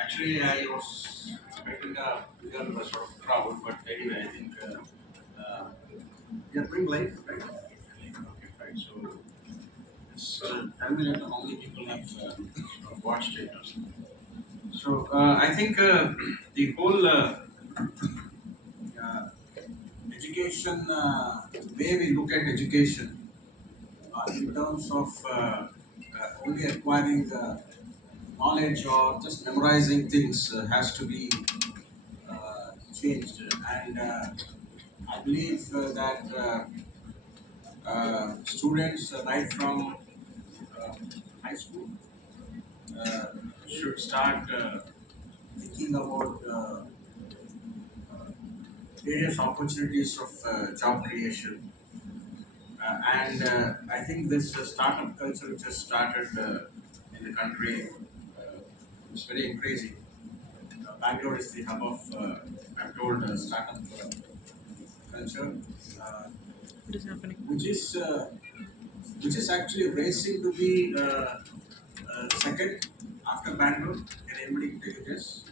Actually, I was expecting a bigger sort of crowd, but anyway, I think we are doing live, right? Okay, fine. So, tell me that how many people have watched it or something. So, I think the whole uh, education, way we look at education in terms of only acquiring knowledge or just memorizing things has to be changed. And I believe that students right from uh, high school uh, should start thinking about various opportunities of job creation. And I think this startup culture which has started in the country is very increasing. Bangalore is the hub of, I'm told, startup culture, uh, What is happening? which is which is actually racing to be second after Bangalore. Can anybody take a guess?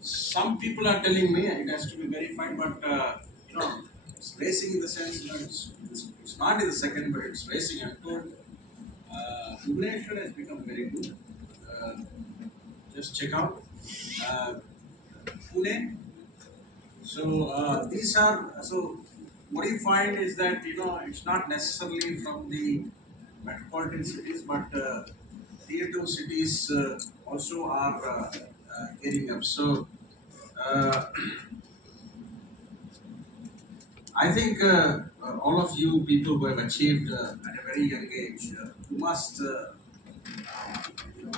Some people are telling me it has to be verified, but it's racing in the sense, it's not in the second, but it's racing. I'm told Bhubaneswar has become very good. Uh, just check out uh, Pune. So these are so. What you find is that it's not necessarily from the metropolitan cities, but tier two cities also are getting up. So uh, I think all of you people who have achieved at a very young age, you must you know,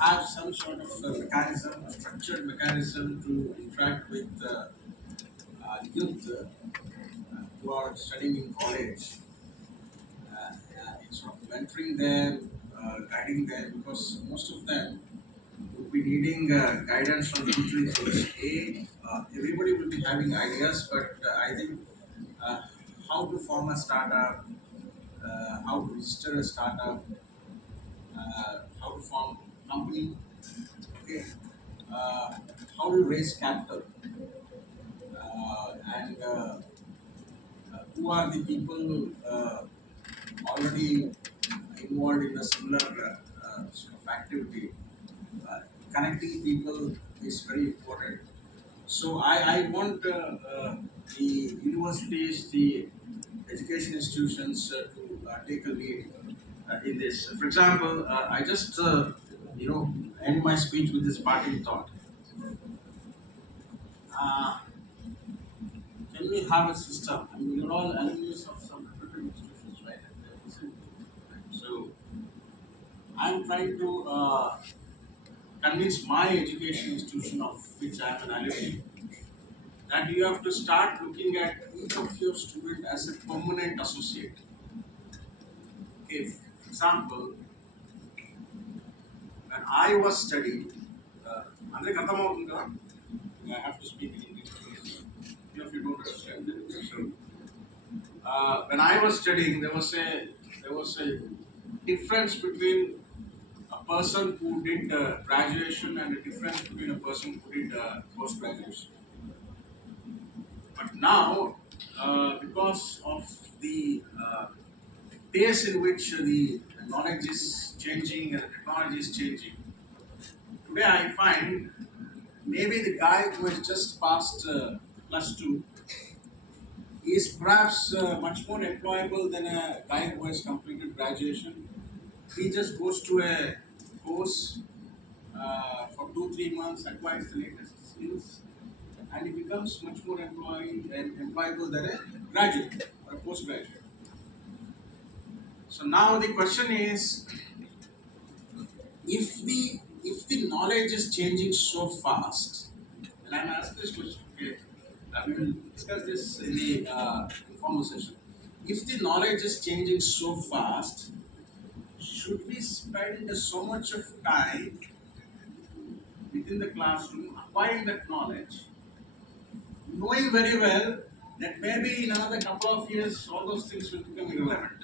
have some sort of mechanism, a structured mechanism to interact with youth who are studying in college. It's sort of mentoring them, guiding them, because most of them would be needing guidance from two, three things. Everybody will be having ideas, but I think uh, how to form a startup, how to register a startup, how to form a company, okay, uh, how to raise capital, and who are the people already involved in a similar sort of activity. Uh, Connecting people is very important. So I want the universities, the education institutions to take a lead in this. For example, I just end my speech with this parting thought. Uh, can we have a system? I mean, you're all alumni of some different institutions, right? So I'm trying to convince my education institution of which I am an alumni that you have to start looking at each of your students as a permanent associate. Okay, for example, when I was studying, అందరికి అర్థమవుతుందా? I have to speak in English because if you don't understand. So, when I was studying, there was a difference between a person who did graduation and a difference between a person who did post graduation. But now, because of the pace in which the knowledge is changing and the technology is changing, today I find maybe the guy who has just passed plus two is perhaps much more employable than a guy who has completed graduation. He just goes to a course for 2 3 months, acquires the latest skills, and he becomes much more employable than a graduate or a postgraduate. So now the question is, if the knowledge is changing so fast, and I'm asking this question, okay, we will discuss this in the informal session. If the knowledge is changing so fast, should we spend so much of time within the classroom acquiring that knowledge, knowing very well that maybe in another couple of years all those things will become irrelevant?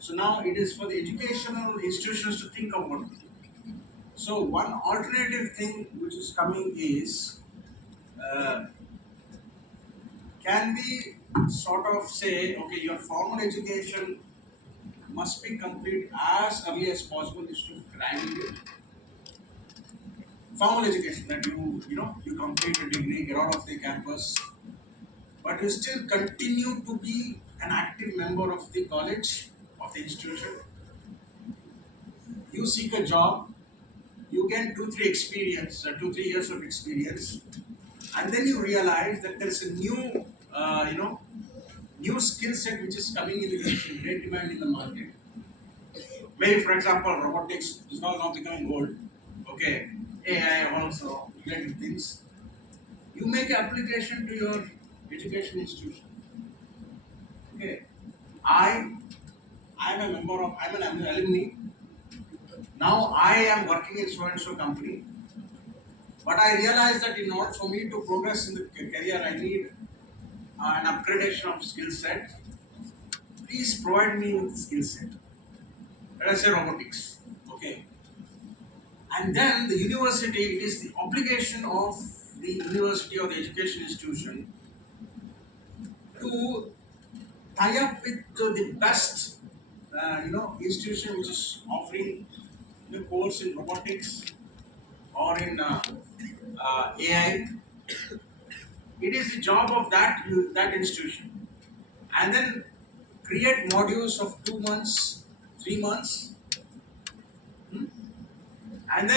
So now it is for the educational institutions to think about it. So one alternative thing which is coming is, uh, can we sort of say, okay, your formal education must be complete as early as possible instead of cramming it. Formal education that you complete a degree, get out of the campus, but you still continue to be an active member of the college, of the institution. You seek a job, you get 2 3 years of experience, and then you realize that there is a new skill set which is coming in the great demand in the market. Maybe, for example, robotics is now becoming gold. Okay, AI also related things. You make an application to your education institution. Okay, I I'm a member of I'm an alumni. Now I am working in so and so company, but I realize that in order for me to progress in the career, I need an upgradation of skill set. Please provide me with skill set. Let us say robotics. Okay, and then the university, it is the obligation of the university or the education institution to tie up with the best institution which is offering the course in robotics or in AI. It is the job of that institution, and then create modules of 2 months, 3 months, and then